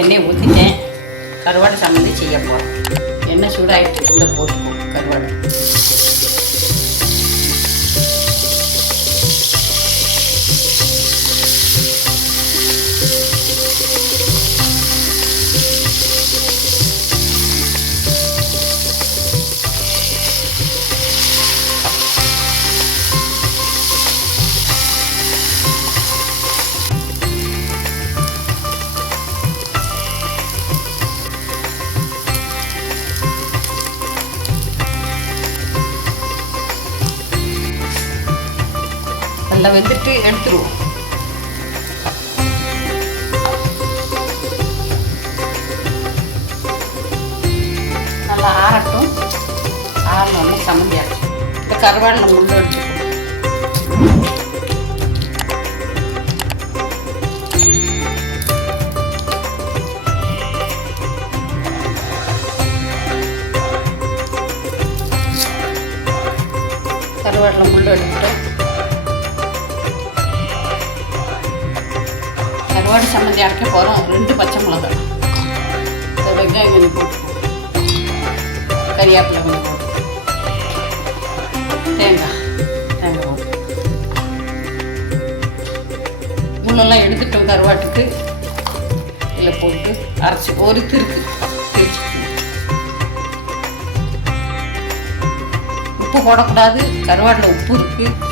எண்ணெயை ஊற்றிட்டேன். கருவாடு சம்மந்தி செய்ய போகிறேன். எண்ணெய் சூடாகிட்டு இந்த போட்டுக்கும் கருவாடு. நல்லா வெந்துட்டு எடுத்துருவோம். நல்லா ஆறட்டும். ஆறணும்னு சம்மந்தி ஆகும். இப்போ கருவாடு நம்ம உள்ள எடுத்துக்கணும். கருவாடில் முள்ளு எடுத்துட்டோம். கருவாடு சம்மந்தி அரைக்க போகிறோம். 2 பச்சை மிளகாய், வெங்காயம் கொஞ்சம் போட்டு, கறிவேப்பிலை கொஞ்சம் போட்டு, தேங்காய் போட்டு முள்ளெல்லாம் எடுத்துட்டோம். கருவாட்டுக்கு இதில் போட்டு அரைச்சி ஒரு திரிச்சு உப்பு போடக்கூடாது. கருவாட்டில் உப்பு இருக்குது.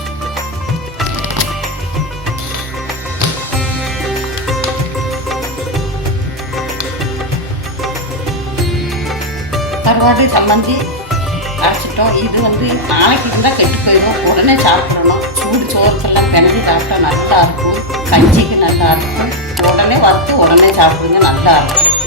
கருவாடு சம்மந்தி அரைச்சிட்டோம். இது நாளைக்கு இருந்தால் கெட்டு போயிடும். உடனே சாப்பிடணும். சூடு சோறுக்கெல்லாம் பிணைஞ்சி சாப்பிட்டா நல்லா இருக்கும். கஞ்சிக்கு நல்லா இருக்கும். உடனே வறுத்து உடனே சாப்பிடுங்க, நல்லா இருக்கும்.